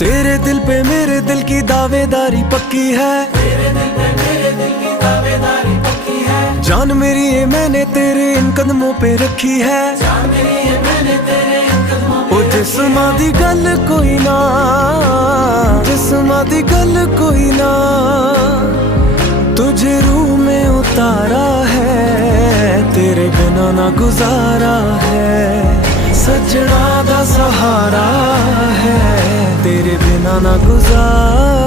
तेरे दिल पे मेरे दिल की दावेदारी पक्की है, तेरे दिल पे मेरे दिल की दावेदारी पक्की है। जान मेरी ये मैंने तेरे इन कदमों पे रखी है, जान मेरी ये मैंने तेरे इन कदमों पे। ओ जिस्मां दी गल कोई ना, जिस्मां दी गल कोई ना, तुझे रूह में उतारा है, तेरे बिना ना गुजारा है। सजना दा सहारा है, तेरे बिना ना गुजारा